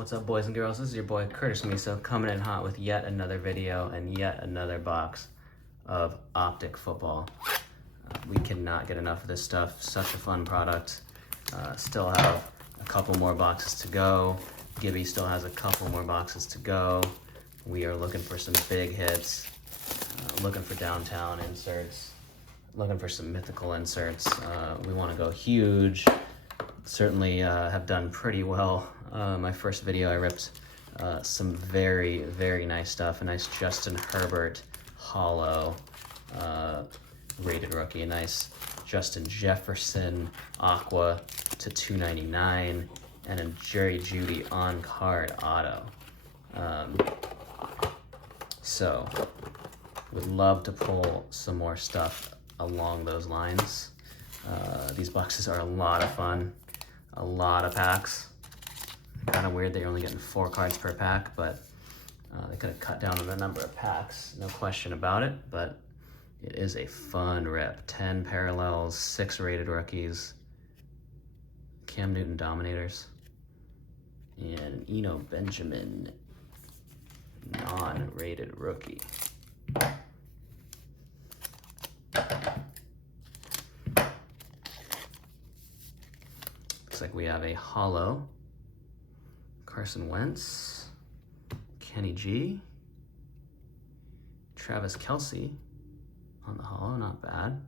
What's up, boys and girls? This is your boy Curtis Miso coming in hot with yet another video and yet another box of Optic football. We cannot get enough of this stuff. Such a fun product. Still have a couple more boxes to go. Gibby still has a couple more boxes to go. We are looking for some big hits, looking for downtown inserts, looking for some mythical inserts. We want to go huge. Certainly have done pretty well. My first video I ripped some very, very nice stuff. A nice Justin Herbert hollow rated rookie. A nice Justin Jefferson aqua to $2.99, and a Jerry Jeudy on card auto. So would love to pull some more stuff along those lines. These boxes are a lot of fun, a lot of packs. Kind of weird they're only getting 4 cards per pack, but they could have cut down on the number of packs, no question about it. But it is a fun rip. 10 parallels, 6 rated rookies, Cam Newton Dominators, and an Eno Benjamin non-rated rookie. Looks like we have a hollow Carson Wentz, Kenny G, Travis Kelce on the hollow, not bad,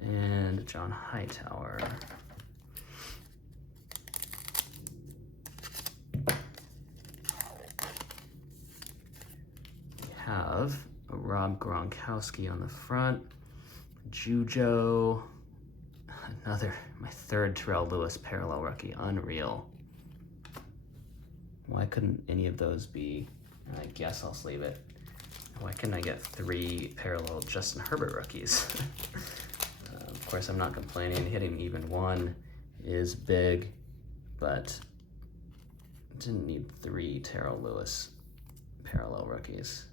and John Hightower. We have a Rob Gronkowski on the front, Jujo, my third Terrell Lewis parallel rookie, unreal. Why couldn't any of those be? I guess I'll sleeve it. Why couldn't I get 3 parallel Justin Herbert rookies? Of course, I'm not complaining. Hitting even 1 is big, but didn't need 3 Terrell Lewis parallel rookies.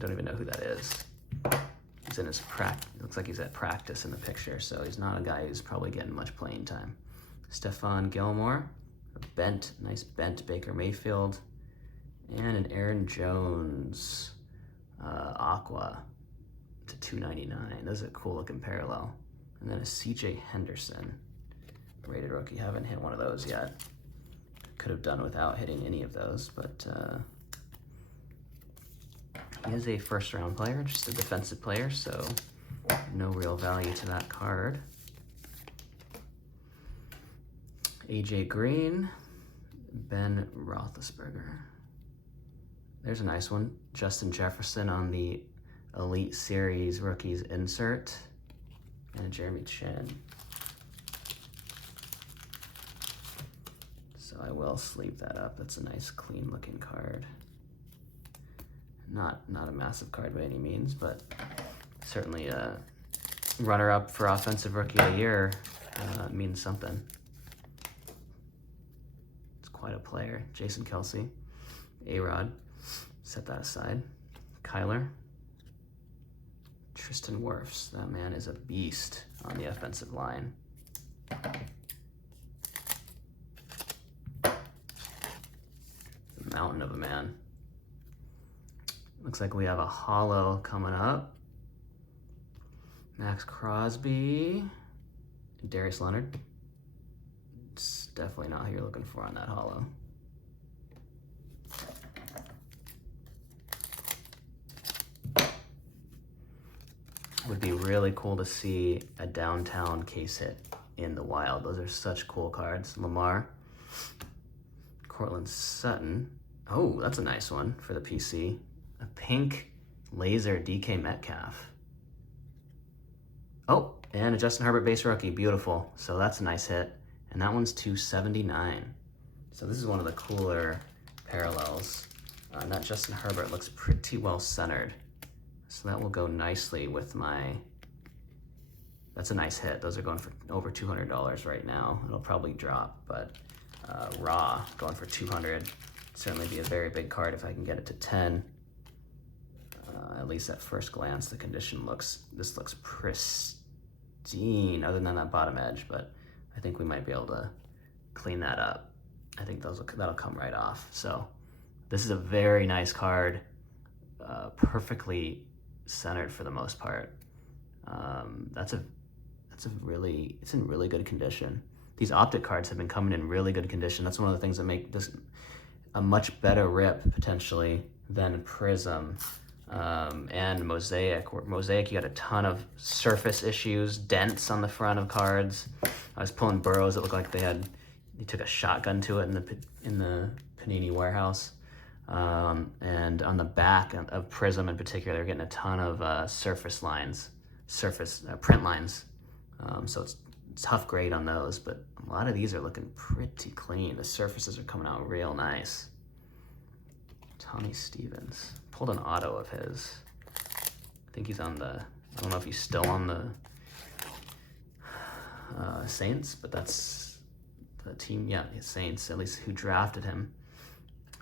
Don't even know who that is. He's in his looks like he's at practice in the picture, so he's not a guy who's probably getting much playing time. Stephon Gilmore, a nice bent Baker Mayfield, and an Aaron Jones aqua to $2.99. Those are cool looking parallel. And then a CJ Henderson rated rookie. Haven't hit one of those yet. Could have done without hitting any of those, but he is a first round player, just a defensive player, so no real value to that card. AJ Green, Ben Roethlisberger. There's a nice one. Justin Jefferson on the Elite Series Rookies insert, and Jeremy Chin. So I will sleeve that up. That's a nice clean looking card. Not a massive card by any means, but certainly a runner-up for Offensive Rookie of the Year means something. Quite a player. Jason Kelce, A-Rod, set that aside. Kyler, Tristan Wirfs, that man is a beast on the offensive line. Mountain of a man. Looks like we have a hollow coming up. Max Crosby, Darius Leonard. It's definitely not who you're looking for on that hollow. Would be really cool to see a downtown case hit in the wild. Those are such cool cards. Lamar, Cortland Sutton. Oh, that's a nice one for the PC. A pink laser DK Metcalf. Oh, and a Justin Herbert base rookie. Beautiful. So that's a nice hit. And that one's $2.79. So this is one of the cooler parallels. That Justin Herbert looks pretty well centered. So that will go nicely with that's a nice hit. Those are going for over $200 right now. It'll probably drop, but raw going for $200. Certainly be a very big card if I can get it to 10. At least at first glance, the condition this looks pristine other than that bottom edge, but I think we might be able to clean that up. I think that'll come right off. So this is a very nice card, perfectly centered for the most part. It's in really good condition. These Optic cards have been coming in really good condition. That's one of the things that make this a much better rip potentially than Prism and Mosaic. Mosaic, you got a ton of surface issues, dents on the front of cards. I was pulling burrows that looked like they took a shotgun to it in the Panini warehouse. And on the back of Prism in particular, they're getting a ton of surface print lines. So it's tough grade on those, but a lot of these are looking pretty clean. The surfaces are coming out real nice. Tommy Stevens. Pulled an auto of his. I think he's on I don't know if he's still on the Saints, but that's the team, yeah, the Saints, at least who drafted him.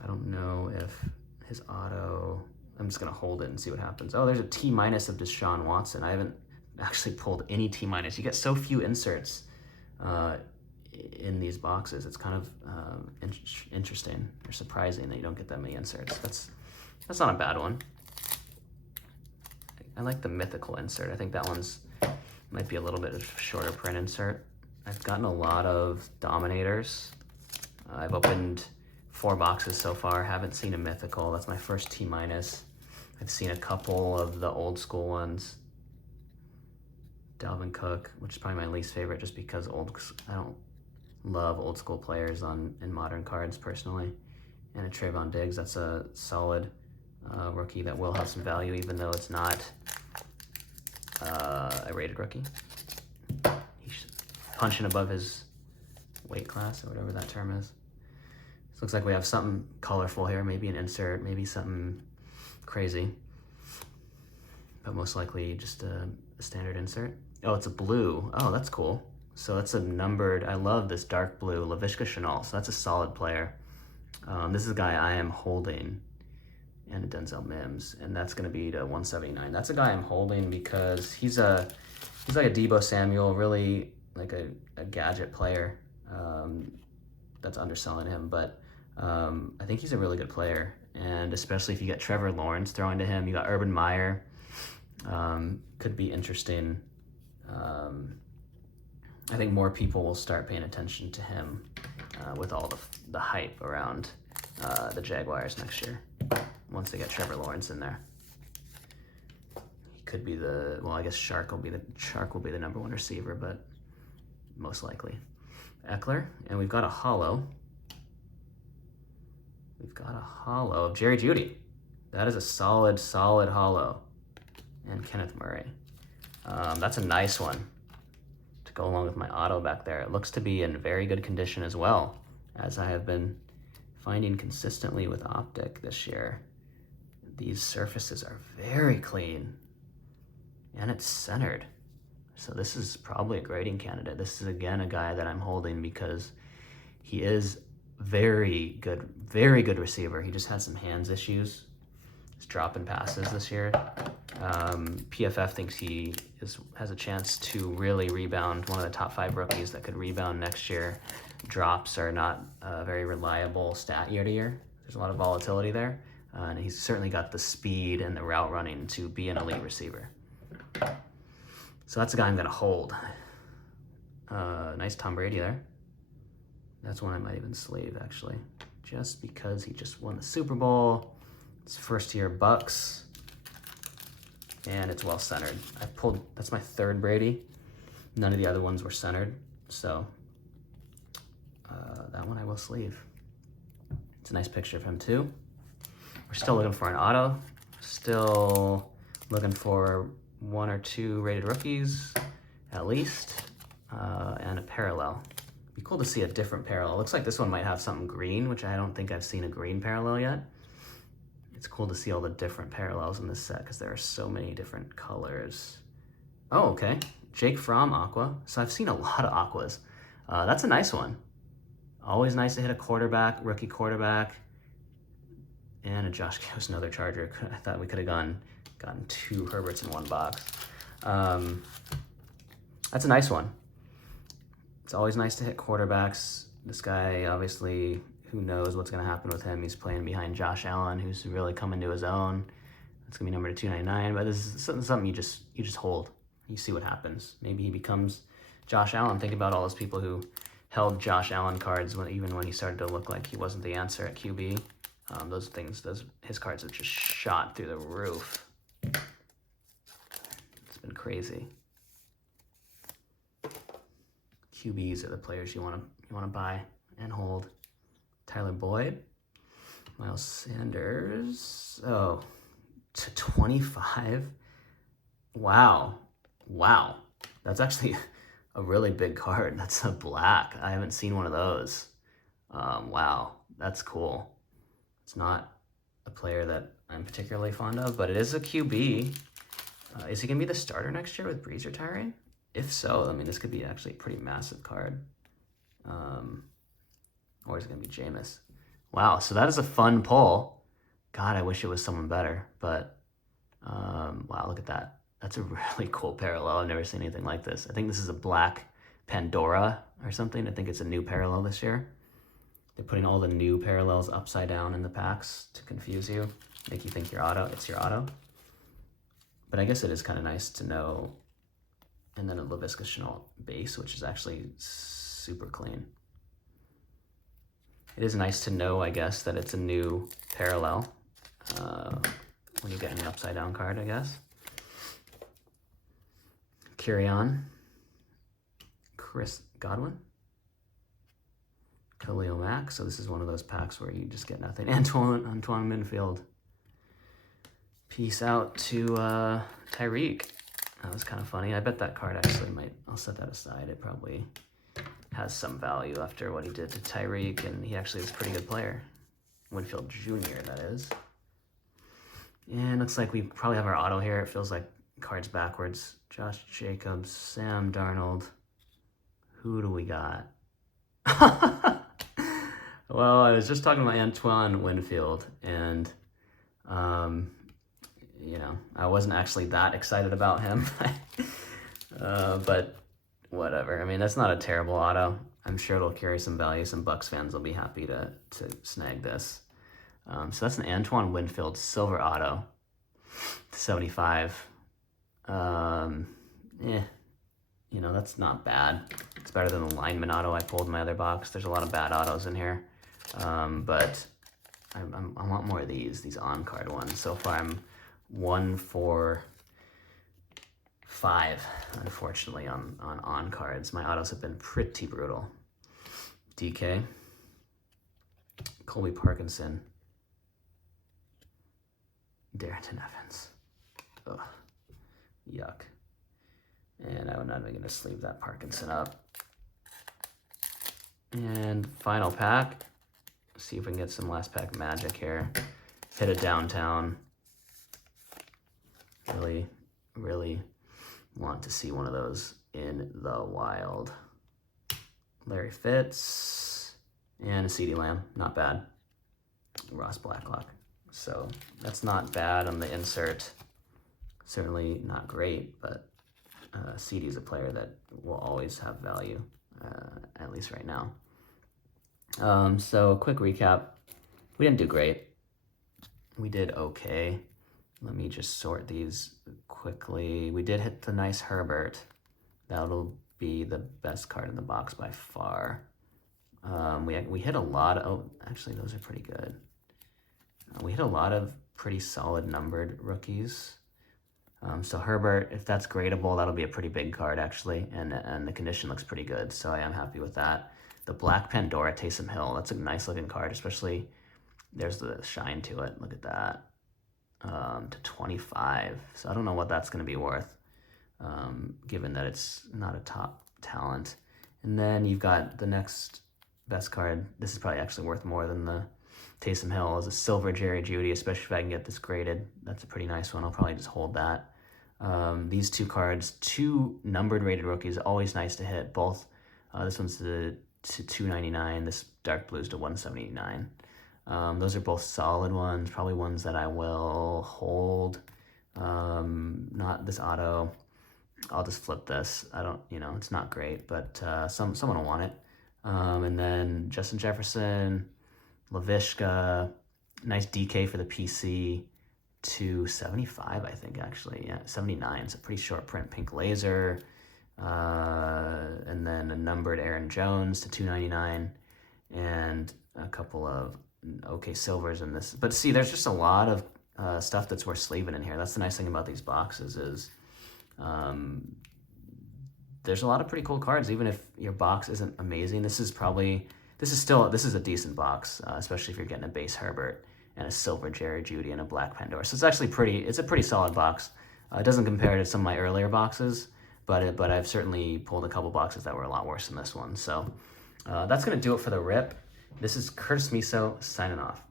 I don't know if his auto, I'm just gonna hold it and see what happens. Oh, there's a T- of Deshaun Watson. I haven't actually pulled any T-. You get so few inserts in these boxes. It's kind of interesting or surprising that you don't get that many inserts. That's not a bad one. I like the mythical insert. I think that one's might be a little bit of shorter print insert. I've gotten a lot of Dominators. I've opened 4 boxes so far. Haven't seen a mythical. That's my first T-. I've seen a couple of the old school ones. Dalvin Cook, which is probably my least favorite just because I don't love old school players in modern cards personally. And a Trayvon Diggs, that's a solid rookie that will have some value even though it's not a rated rookie. He's punching above his weight class or whatever that term is. So looks like we have something colorful here, maybe an insert, maybe something crazy, but most likely just a standard insert. Oh, it's a blue. Oh, that's cool. So that's a numbered, I love this dark blue, Laviska Shenault. So that's a solid player. This is a guy I am holding, and a Denzel Mims, and that's gonna be to 179. That's a guy I'm holding because he's like a Deebo Samuel, really like a gadget player. That's underselling him, but I think he's a really good player, and especially if you get Trevor Lawrence throwing to him, you got Urban Meyer, could be interesting. I think more people will start paying attention to him with all the hype around the Jaguars next year once they get Trevor Lawrence in there. He could be I guess Shark will be the #1 receiver, but most likely Eckler. And we've got a hollow. We've got a hollow of Jerry Jeudy. That is a solid hollow. And Kenneth Murray. That's a nice one to go along with my auto back there. It looks to be in very good condition as well, as I have been finding consistently with Optic this year. These surfaces are very clean, and it's centered. So this is probably a grading candidate. This is, again, a guy that I'm holding because he is very good receiver. He just had some hands issues. He's dropping passes this year. PFF thinks he has a chance to really rebound, one of the top 5 rookies that could rebound next year. Drops are not a very reliable stat year to year. There's a lot of volatility there. And he's certainly got the speed and the route running to be an elite receiver. So that's a guy I'm gonna hold. Nice Tom Brady there. That's one I might even sleeve, actually, just because he just won the Super Bowl. It's first year Bucks, and it's well centered. That's my 3rd Brady. None of the other ones were centered, so that one I will sleeve. It's a nice picture of him too. We're still looking for an auto. Still looking for 1 or 2 rated rookies, at least, and a parallel. Be cool to see a different parallel. Looks like this one might have something green, which I don't think I've seen a green parallel yet. It's cool to see all the different parallels in this set because there are so many different colors. Oh, okay. Jake Fromm Aqua. So I've seen a lot of Aquas. That's a nice one. Always nice to hit a quarterback, rookie quarterback. And a Josh Gales, another Charger. I thought we could have gotten 2 Herberts in one box. That's a nice one. It's always nice to hit quarterbacks. This guy, obviously, who knows what's going to happen with him. He's playing behind Josh Allen, who's really coming to his own. It's going to be number 299, but this is something you just hold. You see what happens. Maybe he becomes Josh Allen. Think about all those people who held Josh Allen cards even when he started to look like he wasn't the answer at QB. His cards have just shot through the roof. It's been crazy. QBs are the players you want to buy and hold. Tyler Boyd, Miles Sanders. Oh, to 25. Wow. That's actually a really big card. That's a black. I haven't seen one of those. Wow, that's cool. It's not a player that I'm particularly fond of, but it is a QB. Is he going to be the starter next year with Breeze retiring? If so, I mean, this could be actually a pretty massive card. Or is it going to be Jameis? Wow, so that is a fun pull. God, I wish it was someone better, but wow, look at that. That's a really cool parallel. I've never seen anything like this. I think this is a black Pandora or something. I think it's a new parallel this year. They're putting all the new parallels upside down in the packs to confuse you, make you think it's your auto. But I guess it is kind of nice to know. And then a Laviska Shenault base, which is actually super clean. It is nice to know, I guess, that it's a new parallel when you get an upside down card, I guess. Kyrion, Chris Godwin, Khalil Mack. So this is one of those packs where you just get nothing. Antoine Minfield. Peace out to Tyreek. That was kind of funny. I bet that card actually I'll set that aside. It probably has some value after what he did to Tyreek, and he actually is a pretty good player. Winfield Jr., that is. And looks like we probably have our auto here. It feels like cards backwards. Josh Jacobs, Sam Darnold. Who do we got? Well, I was just talking about Antoine Winfield, and I wasn't actually that excited about him. But whatever. I mean, that's not a terrible auto. I'm sure it'll carry some value. Some Bucks fans will be happy to snag this. So that's an Antoine Winfield silver auto to 75. That's not bad. It's better than the lineman auto I pulled in my other box. There's a lot of bad autos in here. But I want more of these on-card ones. So far I'm 1 for 5, unfortunately, on cards. My autos have been pretty brutal. DK, Colby Parkinson, Darrington Evans. Ugh, yuck. And I'm not even going to sleeve that Parkinson up. And final pack. See if we can get some last pack magic here. Hit a downtown. Really, really want to see one of those in the wild. Larry Fitz and a CeeDee Lamb. Not bad. Ross Blacklock. So that's not bad on the insert. Certainly not great, but CD is a player that will always have value, at least right now. So a quick recap. We didn't do great. We did okay. Let me just sort these quickly. We did hit the nice Herbert. That'll be the best card in the box by far. We hit a lot of, actually those are pretty good. We hit a lot of pretty solid numbered rookies. So Herbert, if that's gradable, that'll be a pretty big card actually, and the condition looks pretty good, so I am happy with that. The Black Pandora Taysom Hill, that's a nice looking card, especially there's the shine to it. Look at that. To 25. So I don't know what that's going to be worth, given that it's not a top talent. And then you've got the next best card. This is probably actually worth more than the Taysom Hill, is a silver Jerry Jeudy, especially if I can get this graded. That's a pretty nice one. I'll probably just hold that. These two cards, 2 numbered rated rookies, always nice to hit. Both. This one's to 299. This dark blue's to 179. Those are both solid ones, probably ones that I will hold. Not this auto. I'll just flip this. I don't, you know, it's not great, but someone will want it. And then Justin Jefferson, LaVishka, nice DK for the PC, 275, I think, actually. Yeah, 79. It's a pretty short print. Pink laser. And then a numbered Aaron Jones to 299. And a couple of okay silvers in this. But see, there's just a lot of stuff that's worth sleeving in here. That's the nice thing about these boxes is there's a lot of pretty cool cards, even if your box isn't amazing. This is a decent box, especially if you're getting a base Herbert and a silver Jerry Jeudy and a black Pandora. So it's actually it's a pretty solid box. It doesn't compare to some of my earlier boxes, but I've certainly pulled a couple boxes that were a lot worse than this one. So that's gonna do it for the rip. This is Curtis Miso signing off.